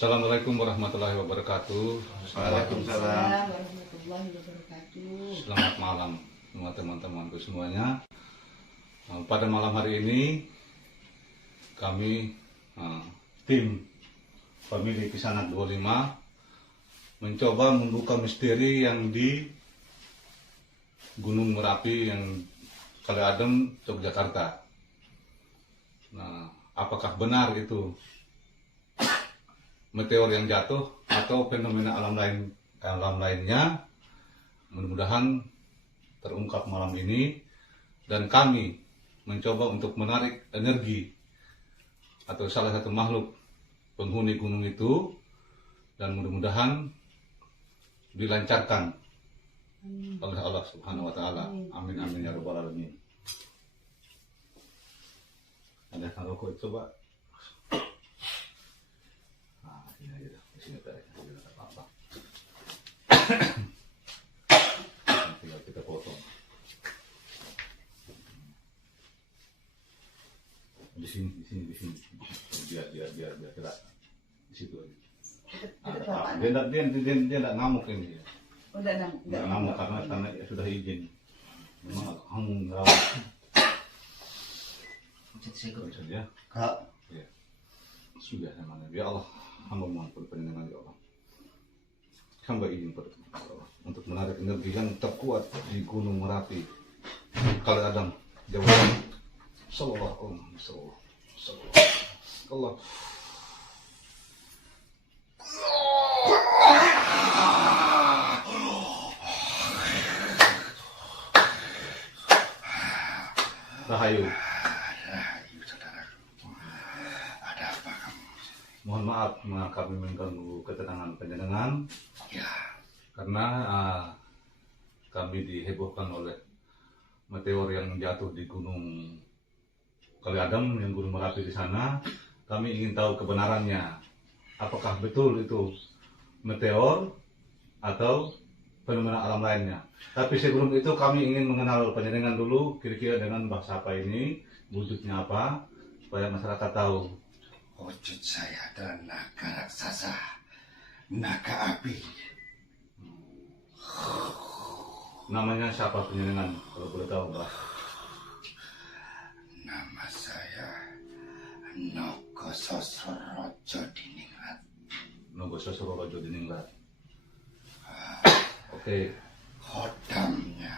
Assalamualaikum warahmatullahi wabarakatuh. Waalaikumsalam warahmatullahi wabarakatuh. Selamat malam semua teman-temanku semuanya. Pada malam hari ini kami tim Family Kisanat 25 mencoba membuka misteri yang di Gunung Merapi yang Kali Adem, Yogyakarta. Nah, apakah benar itu meteor yang jatuh atau fenomena alam lainnya? Mudah-mudahan terungkap malam ini, dan kami mencoba untuk menarik energi atau salah satu makhluk penghuni gunung itu, dan mudah-mudahan dilancarkan oleh Allah Subhanahu wa Ta'ala. Amin amin ya rabbal alamin. Ada yang rokok coba. Tinggal kita potong di sini biar gerak di situ aja. Dia tidak ngamuk ini. Enggak Ngamuk karena sudah izin. Memang kamu ngerawat. Ya. Ya. Sudah namanya. Ya Allah, hamba mohon perlindungan ya Allah. Hamba izin Allah untuk menarik energi yang terkuat di Gunung Merapi, Kali Adem, Jawa Barat. Sallallahu Allah. Rahayu. Ada apa kamu? Mohon maaf kami mengganggu ketenangan panjenengan. Ya. Karena kami dihebohkan oleh meteor yang jatuh di Gunung Kali Adem, yang Gunung Merapi di sana. Kami ingin tahu kebenarannya. Apakah betul itu meteor atau fenomena alam lainnya? Tapi sebelum itu kami ingin mengenal panjenengan dulu, kira-kira dengan bahasa apa ini, wujudnya apa, supaya masyarakat tahu. Wujud saya adalah naga raksasa, naga api. Namanya siapa panjenengan, kalau boleh tahu, Mbak? Nama saya Nogososrojo Diningrat. Nogososrojo Diningrat. Oke. Kodamnya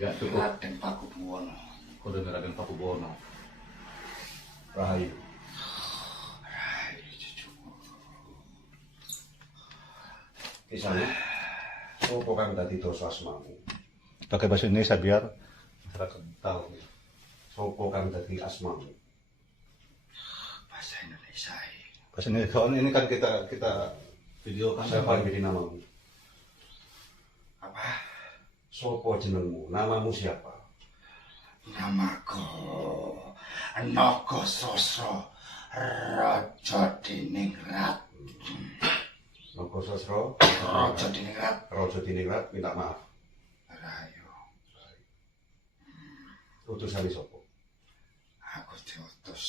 Ya cukup. Raden Pakubuwono. Kode Raden Pakubuwono. Rahayu. Kisahnya, sopo kang dadi dosa asmamu? Pakai bahasa Indonesia biar masyarakat tahu. Sopo kang dadi asmamu? Bahasa Indonesia. Bahasa Indonesia ini kan kita video kan. Siapa yang jadi namamu? Apa? Sopo jenengmu? Namamu siapa? Namaku Nogososrojo Diningrat. Nogososro Rojo Diningrat. Rojo Diningrat, minta maaf. Rahayu. Utusane sopo? Aku diutus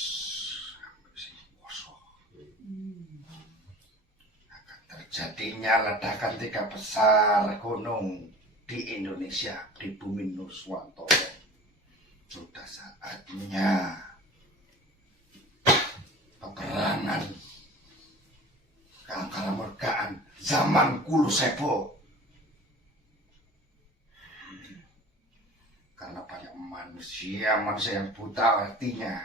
ambil sing poso. Akan terjadinya ledakan 3 besar gunung di Indonesia, di bumi Nuswantara. Sudah saatnya peperangan keangkaramurkaan zaman Kulo Sebo. Karena banyak manusia yang buta artinya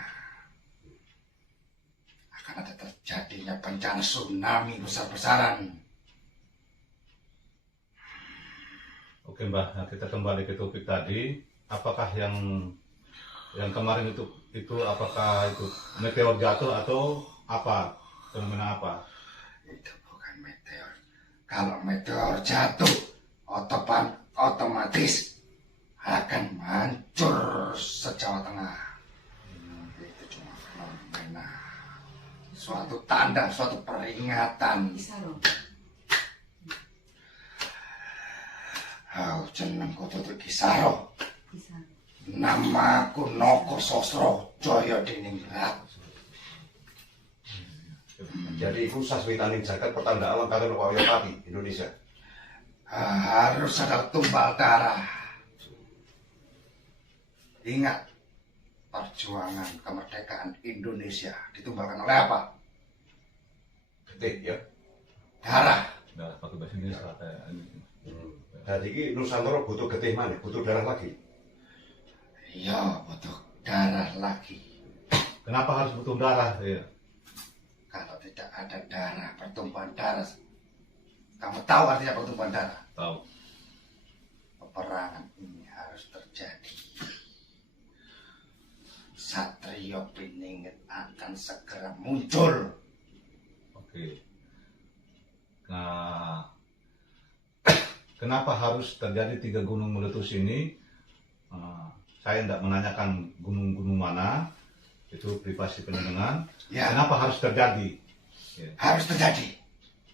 akan ada terjadinya bencana tsunami besar-besaran. Oke Mbah, nah kita kembali ke topik tadi. Apakah yang kemarin itu apakah itu meteor jatuh atau apa? Fenomena apa? Itu bukan meteor. Kalau meteor jatuh, otomatis akan hancur se-Jawa Tengah. Itu cuma fenomena, suatu tanda, suatu peringatan. Jenengku tutu Kisaro. Namaku Nogososrojo Diningrat. Jadi itu sasmitaning jagat pertanda alam kalian Wawaya Pati Indonesia. Harus ada tumbal darah. Ingat, perjuangan kemerdekaan Indonesia ditumbalkan oleh apa? Getih ya. Darah. Nah, pakai bahasa Inggris lah kayak ini. Jadi ini Nusantara butuh getih mana? Butuh darah lagi. Iya, butuh darah lagi. Kenapa harus butuh darah? Ya. Kalau tidak ada darah, pertumpahan darah. Kamu tahu artinya pertumpahan darah? Tahu. Peperangan ini harus terjadi. Satrio Piningit akan segera muncul. Oke. Nah, kenapa harus terjadi 3 gunung meletus ini? Saya tidak menanyakan gunung-gunung mana, itu privasi pendengar. Ya, Kenapa harus terjadi? Ya. harus terjadi.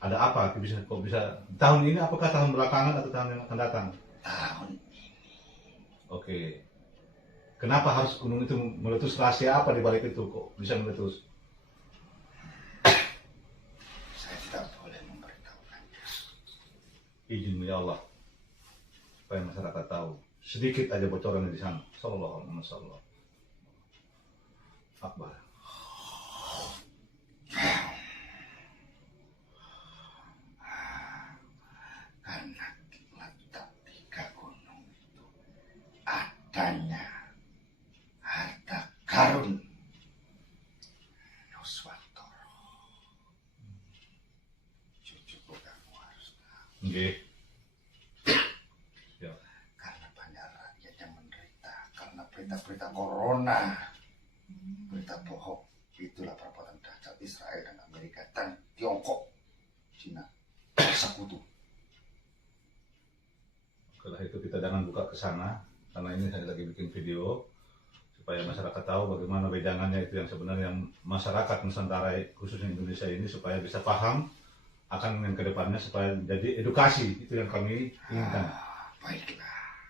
Ada apa? Kok bisa tahun ini? Apakah tahun belakangan atau tahun yang akan datang? Tahun Oke. Kenapa harus gunung itu meletus? Rahasia apa di balik itu? Kok bisa meletus? saya tidak boleh memberitahukan. Izin ya Allah, supaya masyarakat tahu. Sedikit aja bocoran di sana. Sallallahu alaihi wasallam. Akbar. Karena letak 3 gunung itu adanya harta karun Nuswantara. Cucuku kamu harus tahu. Nggih. Ya. Karena banyak rakyat yang menderita karena berita-berita corona, berita bohong. Itulah perbuatan dahsyat Israel dan Amerika dan Tiongkok, Cina, bersekutu. Setelah itu kita jangan buka ke sana, karena ini saya lagi bikin video supaya masyarakat tahu bagaimana wejangannya itu yang sebenarnya masyarakat Nusantara khususnya Indonesia ini supaya bisa paham akan yang kedepannya supaya jadi edukasi itu yang kami inginkan. Baiklah,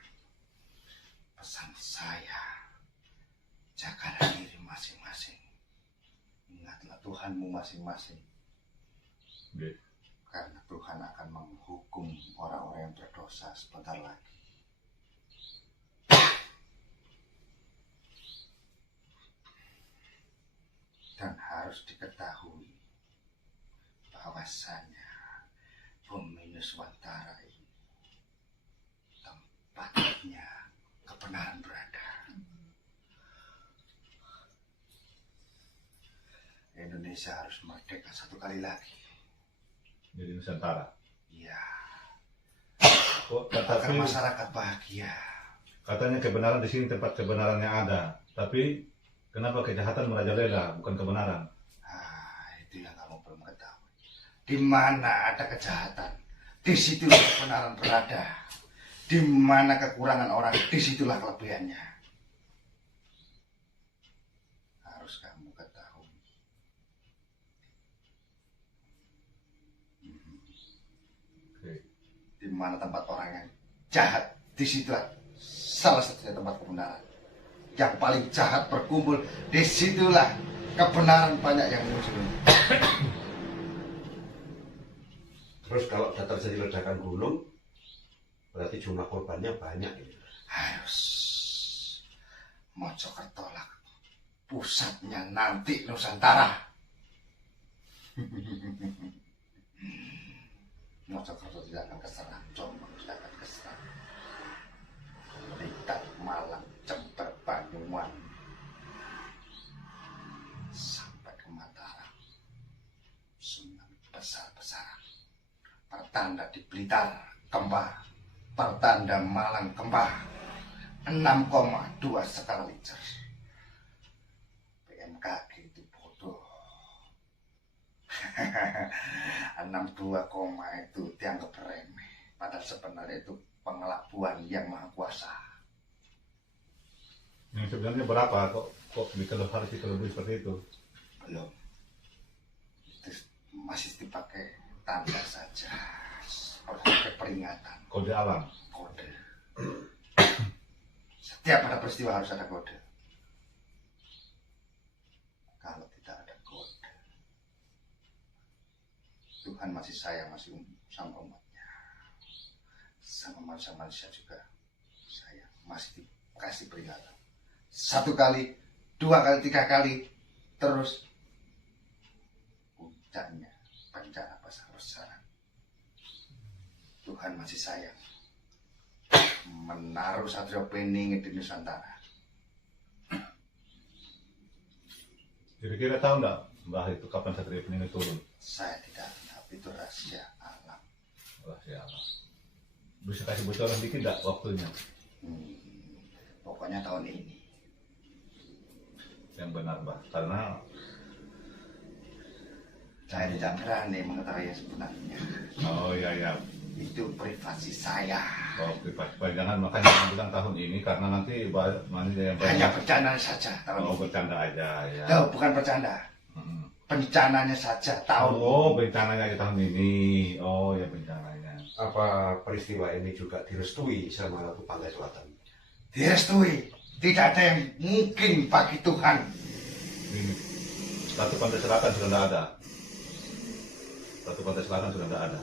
pesan saya, jagalah diri masing-masing. Ingatlah Tuhanmu masing-masing. Nggih. Karena Tuhan akan menghukum orang-orang yang berdosa sebentar lagi. Dan harus diketahui bahwasanya bumi Nuswantara ini tempatnya kebenaran berada. Indonesia harus merdeka satu kali lagi. Jadi Nusantara. Iya. Kok Agar tapi masyarakat bahagia. katanya kebenaran di sini tempat kebenarannya ada, tapi kenapa kejahatan merajalela bukan kebenaran? Itu yang kamu belum ketahui. Di mana ada kejahatan, disitulah kebenaran berada. Di mana kekurangan orang, disitulah kelebihannya. Harus kamu ketahui. Oke. Di mana tempat orang yang jahat, disitulah salah satunya tempat kebenaran. Yang paling jahat berkumpul, disitulah kebenaran banyak yang muncul. Terus kalau sudah terjadi ledakan gunung, berarti jumlah korbannya banyak ini. Harus Mojokerto lah pusatnya nanti Nusantara. Mojokerto tidak akan keserang, Jombang tidak akan keserang. Blitar, Malang, Jember, Banyuwangi sampai ke Mataram, tsunami besar-besaran. Pertanda di Blitar kembar, pertanda Malang kembar, 6,2 skala Richter. BMKG itu bodoh. 62, itu dianggap remeh, padahal sebenarnya itu pengelabuan yang maha kuasa. Yang sebenarnya berapa? Kok harus dikelebui seperti itu? Belum, itu masih dipakai tanda saja, pakai peringatan, Kode alam. kode. Setiap ada peristiwa harus ada kode. Kalau tidak ada kode, Tuhan masih sayang sama umatnya, sama manusia juga sayang, masih dikasih peringatan 1 kali, 2 kali, 3 kali, terus puncaknya bencana besar-besaran. Tuhan masih sayang menaruh Satrio Pening di Nusantara. Kira-kira tahu nggak Mbah itu kapan Satrio Pening turun? Saya tidak tahu, itu rahasia alam. Rahasia alam. Bisa kasih bocoran dikit nggak waktunya? Pokoknya tahun ini. Yang benar Mbah, karena Saya tidak berani mengetahui yang sebenarnya. oh iya. Itu privasi saya. Oh, privasi. Jangan makanya saya bilang tahun ini karena nanti yang Hanya bercanda saja tahun oh ini. bercanda aja ya. Tahu, bukan bercanda. Bencananya saja tahun ini. Oh bencananya aja tahun ini. Oh ya bencananya. Apa peristiwa ini juga direstui sama Ratu Pantai Selatan? Direstui. Tidak ada yang mungkin bagi Tuhan. Ini Ratu Pantai Selatan sudah tidak ada. Ratu Pantai Selatan sudah tidak ada.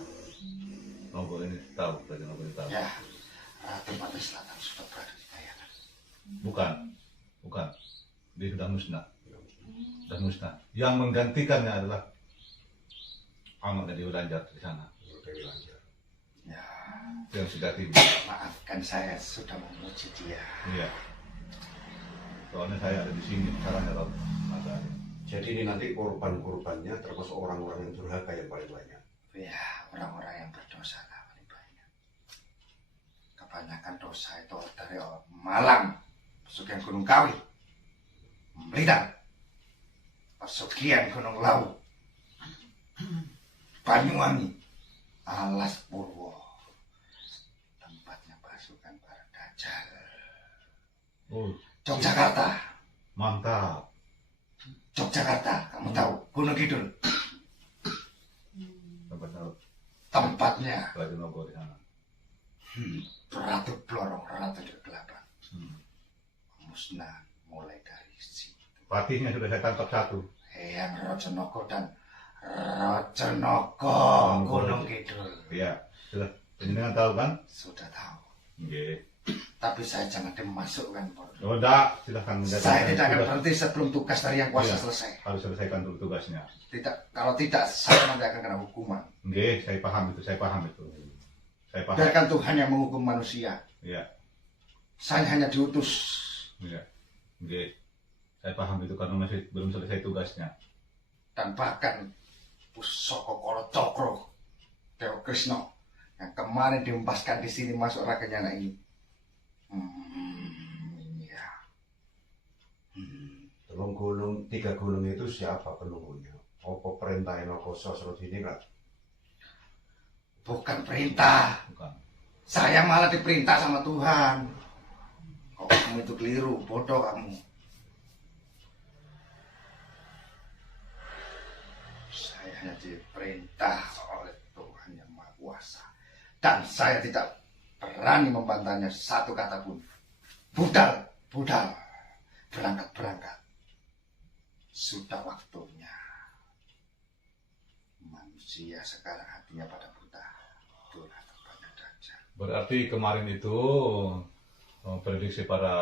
Nogo ini tahu, Nogo ini tahu. Ya, Ratu Pantai Selatan sudah berada di bayangan. Bukan. Dia sudah musnah. Sudah musnah. Yang menggantikannya adalah anaknya Dewi Lanjar di sana. Dewi Lanjar. Ya, Yang sudah tiba. maafkan saya sudah memuji dia. Iya. Soalnya saya ada di sini, caranya tahu. Jadi ini nanti korban-korbannya termasuk orang-orang yang durhaka yang paling banyak. Ya, orang-orang yang berdosa lah paling banyak. Kebanyakan dosa itu dari Malang, pesugihan Gunung Kawi, Blitar, pesugihan Gunung Lawu, Banyuwangi, Alas Purwo, tempatnya pasukan para dajjal. Oh, Yogyakarta, mantap. Yogyakarta, kamu tahu, Gunung Kidul, Tempat tahu. tempatnya Raja Nogo di sana. Ratu Blorong, Ratu Kegelapan. Musnah mulai dari situ. Patihnya sudah saya tangkap satu. Yang Rojonoko dan Rojonoko Gunung Kidul. Iya, sudah. Penjenengan tahu kan? Sudah tahu. Oke. Tapi saya jangan dimasukkan. Oh, enggak, silahkan. Saya tidak akan berhenti sebelum tugas dari yang kuasa Iya. selesai. Harus selesaikan dulu tugasnya. Kalau tidak, saya nanti akan kena hukuman. Oke, saya paham itu. Saya paham. Biarkan Tuhan yang menghukum manusia. Iya, Saya hanya diutus. iya. Oke. Saya paham itu karena masih belum selesai tugasnya. Dan bahkan Pusoko Kolo Cokro Dewa Krisno yang kemarin diempaskan di sini masuk raganya anak ini. Ya. Telung gunung, 3 gunung itu siapa penunggunya? Apa perintah Enoko Sosro ini kan? Bukan perintah. Bukan. Saya malah diperintah sama Tuhan. Kok kamu itu keliru, bodoh kamu. Saya hanya diperintah oleh Tuhan yang Maha Kuasa. Dan saya tidak berani membantahnya satu kata pun. Budal, berangkat. Sudah waktunya. Manusia sekarang hatinya pada buta. Itulah tempatnya dajjal. Berarti kemarin itu prediksi para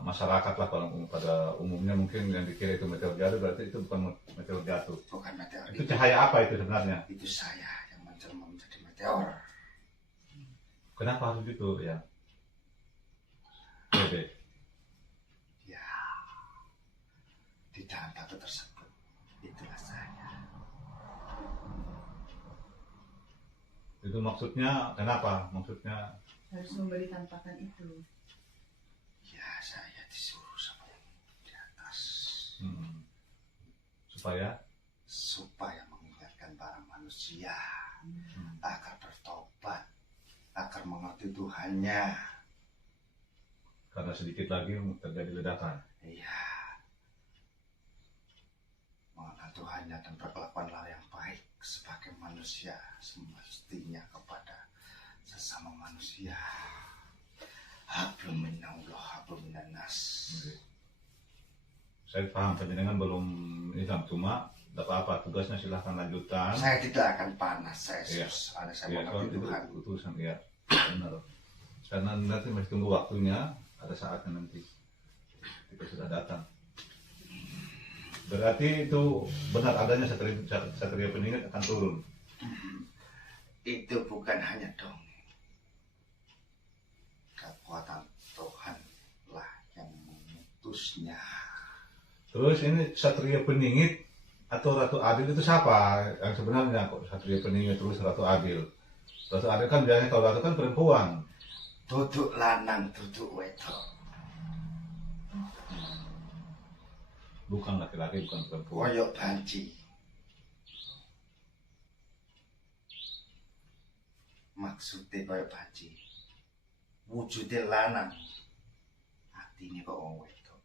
masyarakat lah pada umumnya mungkin yang dikira itu meteor jatuh, berarti itu bukan meteor jatuh. Bukan meteor Itu cahaya apa itu sebenarnya? Itu saya yang menjelma menjadi meteor. Kenapa harus gitu ya? Bebe. Ya, di dalam batu tersebut itulah saya. Itu maksudnya kenapa? Maksudnya Harus memberi tampakan itu. Ya, saya disuruh sama yang di atas supaya mengingatkan para manusia agar bertobat, agar mengerti Tuhannya. karena sedikit lagi terjadi ledakan. Iya, mengenal Tuhannya dan berkelakuanlah yang baik sebagai manusia semestinya kepada sesama manusia. Hablum minallah, hablum minannas. Oke. Saya paham penjenengan belum Islam, cuma Tidak apa-apa, tugasnya silahkan lanjutkan. Saya tidak akan panas, saya Iya. ada saya Ya, kalau mengerti itu Tuhan. keputusan, ya benar. Karena nanti masih tunggu waktunya, ada saatnya nanti kita sudah datang. Berarti itu benar adanya satria peningit akan turun. Itu bukan hanya dongeng. Kekuatan Tuhan lah yang memutusnya. Terus ini satria peningit atau Ratu Adil itu siapa? Yang sebenarnya kok satria peningit terus Ratu Adil. Ratu Adil kan biasanya kalau Ratu kan perempuan. Duduk lanang, duduk wedok. Bukan laki-laki, bukan perempuan. Koyok banci. Maksudnya koyok banci. Wujudnya lanang. Hatinya kok wong wedok.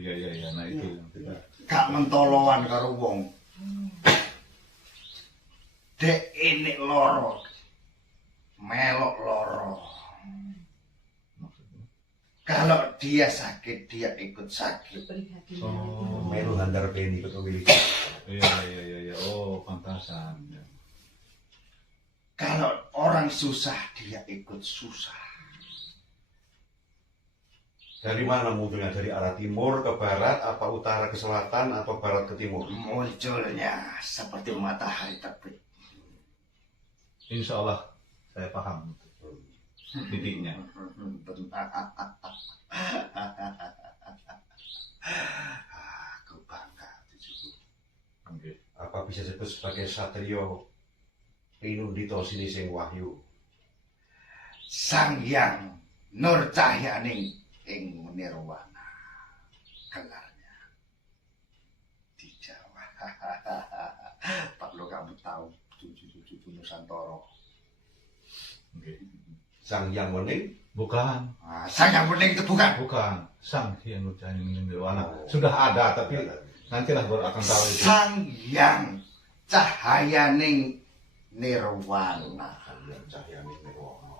Iya. Nah itu yang kita. Gak mentoloan karo wong. Dek ini loro. Melok loro. Maksudnya. Kalau dia sakit, dia ikut sakit. Prihatin. Oh. Melu handar peni ikut memilih. Iya. Oh, pantasan. Ya. Kalau orang susah, dia ikut susah. Dari mana munculnya? Dari arah timur ke barat, apa utara ke selatan, atau barat ke timur? Munculnya seperti matahari terbit. Insya Allah saya paham titiknya. Aku bangga tujuku. Oke. Apa bisa disebut sebagai satrio pinundito sini sing wahyu? Sang Hyang Nur Cahyaning ing nirwana gelarnya di Jawa. Pak lo kamu tahu cucu-cucu Nusantara. Oke. Sang Hyang Wening? Bukan. Sang Hyang Wening itu bukan. Bukan. Sang Hyang Nurjani Nirwana. Oh. Sudah ada tapi nantilah baru akan tahu itu. Sang Hyang Cahyaning Nirwana. Sang Hyang Cahyaning Nirwana.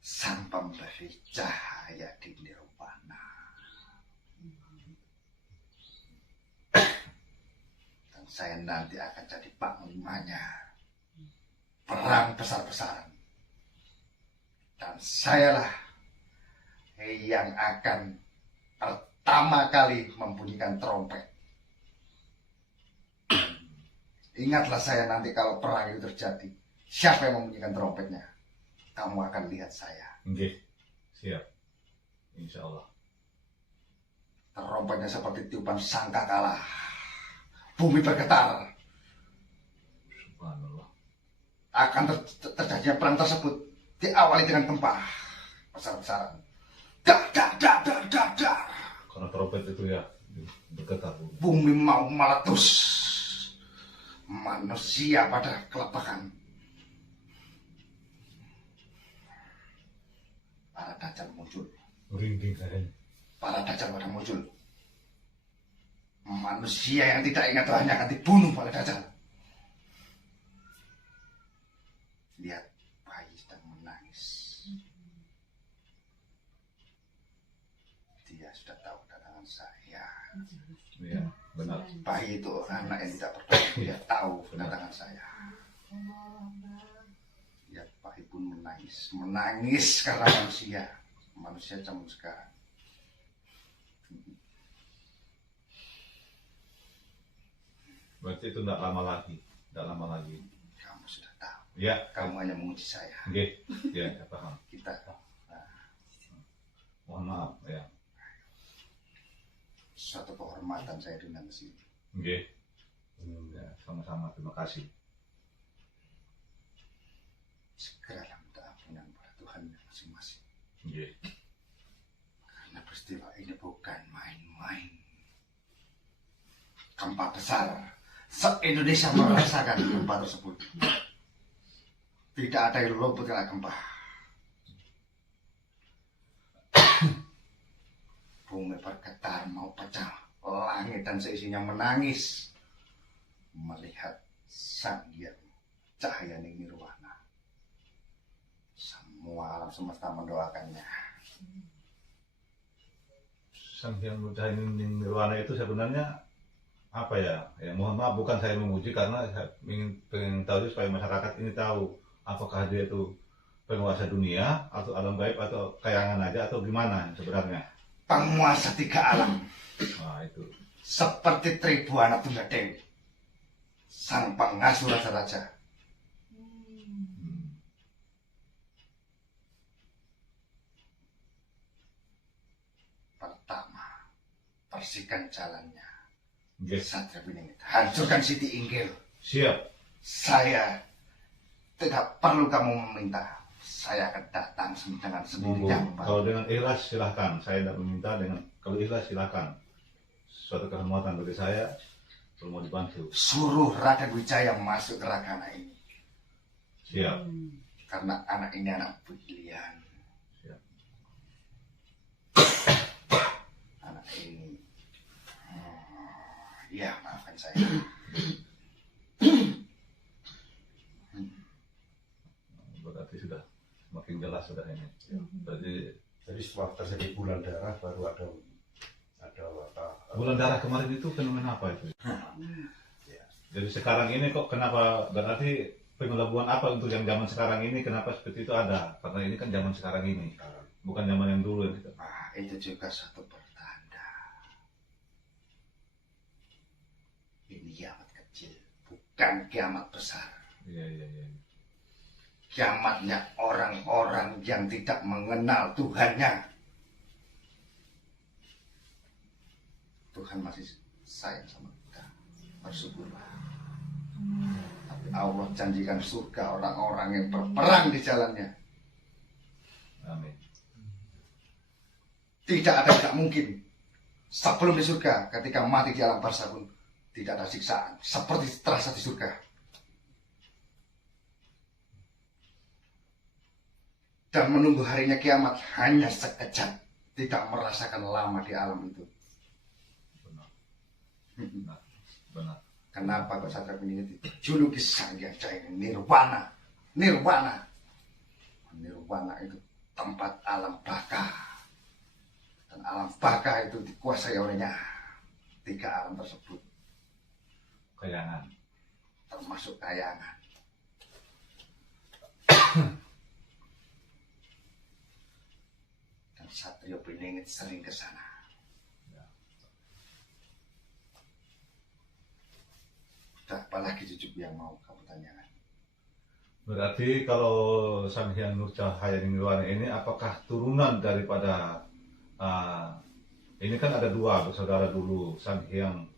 Sang pemberi cahaya di nirwana. Dan saya nanti akan jadi panglimanya. Perang besar-besaran. Dan sayalah yang akan pertama kali membunyikan trompet. Ingatlah saya nanti kalau perang itu terjadi. Siapa yang membunyikan trompetnya? Kamu akan lihat saya. Oke. Siap. Insya Allah. Trompetnya seperti tiupan sangkakala. Bumi bergetar. Subhanallah. Akan terjadinya perang tersebut diawali dengan gempa besar-besaran. Dak, dak, dak, dak, dak, dak. Karena trompet itu ya bergetar. Bumi mau meletus. Manusia pada kelapakan. Para dajjal muncul. Merinding kayaknya. Para dajjal pada muncul. Manusia yang tidak ingat Tuhan akan dibunuh oleh dajjal. Lihat bayi sedang menangis. Dia sudah tahu kedatangan saya. Iya, benar. Bayi itu anak yang tidak berdosa. Dia tahu kedatangan saya. Lihat bayi pun menangis. Menangis karena manusia. Manusia zaman sekarang. Berarti itu tidak lama lagi. Tidak lama lagi. Kamu sudah tahu. Ya. Kamu hanya menguji saya. Oke. Ya, saya paham. Kita Mohon maaf. Ya. suatu kehormatan saya diundang ke sini. Oke. Ya, sama-sama. Terima kasih. Segeralah minta ampunan pada Tuhan masing-masing. Oke. Karena peristiwa ini bukan main-main. Gempa besar. Se-Indonesia merasakan gempa tersebut. Tidak ada yang luput kena gempa. Bumi bergetar mau pecah. Langit dan seisinya menangis. Melihat Sang Hyang Cahyaning Nirwana. Semua alam semesta mendoakannya. Sang Hyang Nirwana itu sebenarnya apa ya? Ya mohon maaf, bukan saya memuji, karena saya pengen tahu supaya masyarakat ini tahu apakah dia itu penguasa dunia atau alam gaib atau kayangan aja atau gimana sebenarnya. Penguasa tiga alam. Nah itu. Seperti Tribuana Tunggadewi, sang pengasuh raja-raja. Pertama, bersihkan jalannya. Yes. Satria Piningit, hancurkan Siti Inggil. Siap. Saya tidak perlu kamu meminta. Saya akan datang dengan sendirinya. Kalau dengan ikhlas silahkan. Saya tidak meminta, kalau ikhlas silahkan. Suatu kehormatan bagi saya. Kalau mau dibantu. Suruh Raden Wijaya masuk ke Ragana ini. Siap. Karena anak ini anak pilihan. Siap. Anak ini. Ya, maafkan saya. Berarti sudah semakin jelas sudah ini. Jadi setelah terjadi bulan darah baru ada apa? Bulan darah kemarin itu fenomena apa itu? Ya. Jadi sekarang ini kok kenapa, berarti pengelabuan apa untuk yang zaman sekarang ini, kenapa seperti itu ada? Karena ini kan zaman sekarang ini, bukan zaman yang dulu gitu. Itu juga satu pertanda. Ini kiamat kecil, bukan kiamat besar. Iya. Kiamatnya orang-orang yang tidak mengenal Tuhannya. Tuhan masih sayang sama kita. Bersyukurlah. Tapi Allah janjikan surga orang-orang yang berperang di jalannya. Amin. Tidak ada yang tak mungkin. Sebelum di surga, ketika mati di alam barzakh pun tidak ada siksaan seperti terasa di surga. Dan menunggu harinya kiamat hanya sekejap, tidak merasakan lama di alam itu. Benar. Kenapa kok Satria Piningit dijuluki Sang Hyang Jaya Nirwana? Nirwana itu tempat alam baka. Dan alam baka itu dikuasai olehnya. Tiga alam tersebut. Kayangan. Termasuk kayangan. Dan Satria Piningit sering ke sana. Apalagi cucup yang mau kamu tanyakan? Berarti kalau Sang Hyang Nur Cahaya Nirwana ini apakah turunan daripada ini kan ada dua bersaudara dulu, Sang Hyang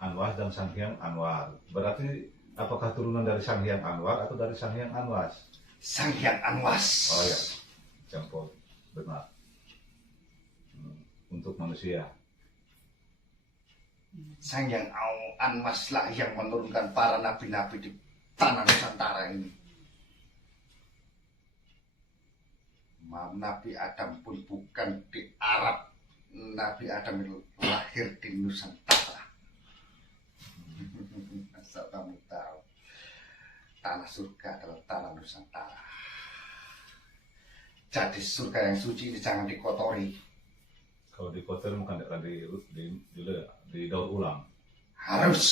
Anwas dan Sang Hyang Anwar. Berarti apakah turunan dari Sang Hyang Anwar atau dari Sang Hyang Anwas? Sang Hyang Anwas. Oh ya, campur, benar. Untuk manusia. Sang Hyang Anwas lah yang menurunkan para nabi-nabi di tanah Nusantara ini. Nabi Adam pun bukan di Arab. Nabi Adam itu lahir di Nusantara. Asal kamu tahu, tanah surga adalah tanah Nusantara. Jadi surga yang suci ini jangan dikotori. Kalau dikotor bukan di daur ulang. Harus.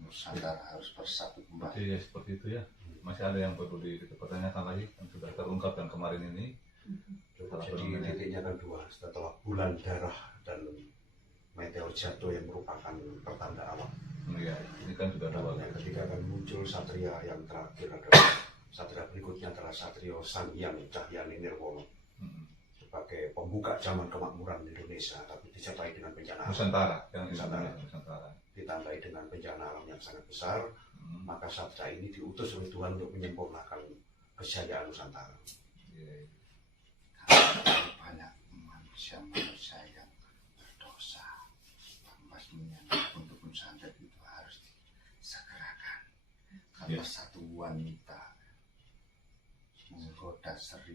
Nusantara harus bersatu kembali. Jadi ya seperti itu ya. Masih ada yang perlu dipertanyakan lagi, yang sudah terungkapkan kemarin ini. Jadi titiknya kan dua, setelah bulan darah dan meteor jatuh yang merupakan pertanda alam. Iya, ini kan sudah dua. Yang ketiga akan muncul satria yang terakhir adalah satria berikutnya adalah Satrio Sang Hyang Cahya Nirwana sebagai pembuka zaman kemakmuran Indonesia, tapi disertai dengan bencana alam. Nusantara, yang Nusantara. Ditandai dengan bencana alam yang sangat besar, maka satria ini diutus oleh Tuhan untuk menyempurnakan kejayaan Nusantara. Iya. Banyak manusia-manusia yang berdosa, pembasminya untuk Nusantara itu harus disegerakan. Karena satu wanita menggoda 1000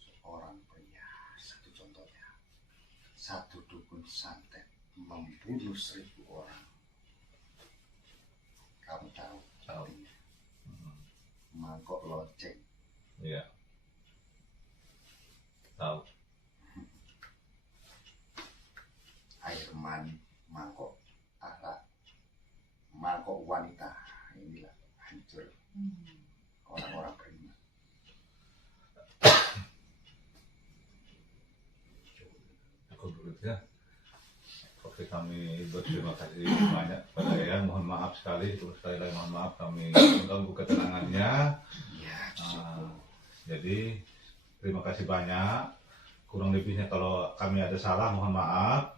seorang pria. Satu contohnya, satu dukun santet membunuh 1000 orang. Kamu tahu? Artinya mangkok lonceng. Iya. tahu. Air mani, mangkok arak, mangkok wanita. Inilah hancur orang-orang beriman. Cukup dulu ya. Oke, kami berterima kasih banyak pada Eyang. Mohon maaf sekali, terus sekali lagi mohon maaf kami mengganggu ketenangannya. Ya, Jadi terima kasih banyak. Kurang lebihnya kalau kami ada salah mohon maaf.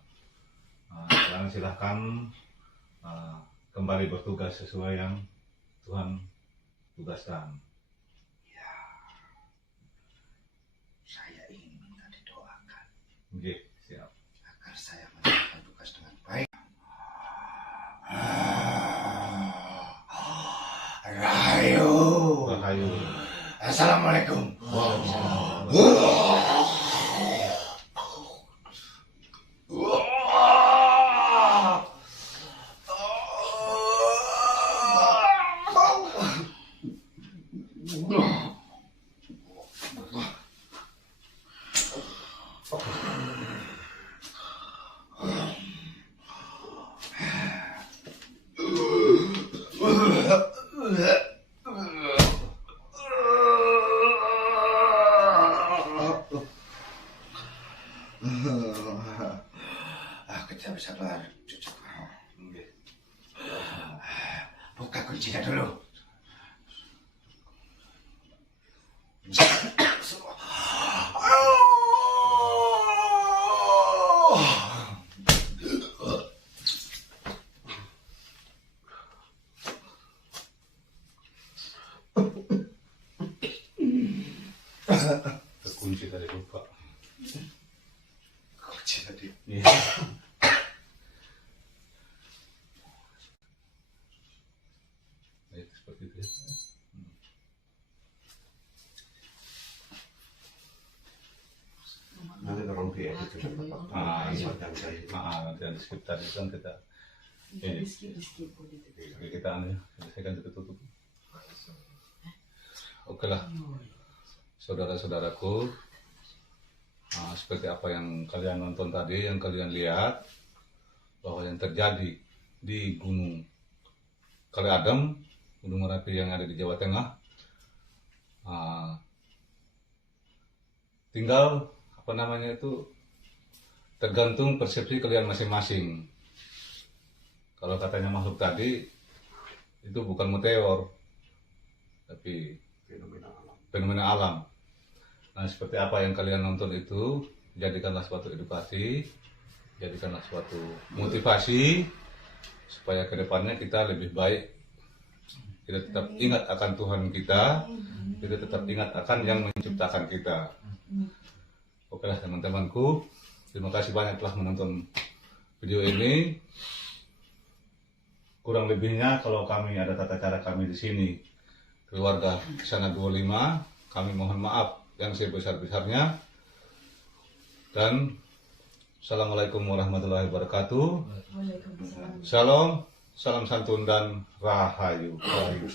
Sekarang silahkan kembali bertugas sesuai yang Tuhan tugaskan. saya ingin minta didoakan Oke, siap. agar saya menjalankan tugas dengan baik. Rahayu. Rahayu. Assalamualaikum. Aku tidak bisa sabar, cucu. Buka kuncinya dulu. Terkunci tadi lupa. Kunci tadi. Iya. Baik, seperti itu ya. Nanti tolong diedit juga Pak. Iya. Yang saya Nanti ada sekitar itu kan kita Di skip boleh. kita saya kan tutup. Oke lah, saudara-saudaraku, seperti apa yang kalian nonton tadi, yang kalian lihat bahwa yang terjadi di Gunung Kali Adem, Gunung Merapi yang ada di Jawa Tengah, tinggal tergantung persepsi kalian masing-masing. Kalau katanya makhluk tadi itu bukan meteor, tapi fenomena alam. Nah, seperti apa yang kalian nonton itu, jadikanlah suatu edukasi, jadikanlah suatu motivasi supaya kedepannya kita lebih baik. Kita tetap ingat akan Tuhan kita tetap ingat akan yang menciptakan kita. Oke lah teman-temanku, terima kasih banyak telah menonton video ini. Kurang lebihnya kalau kami ada tata cara kami di sini, keluarga Kisana 25, kami mohon maaf yang sebesar-besarnya. Dan Assalamualaikum warahmatullahi wabarakatuh. Waalaikumsalam. Shalom, salam santun dan rahayu. Rahayu.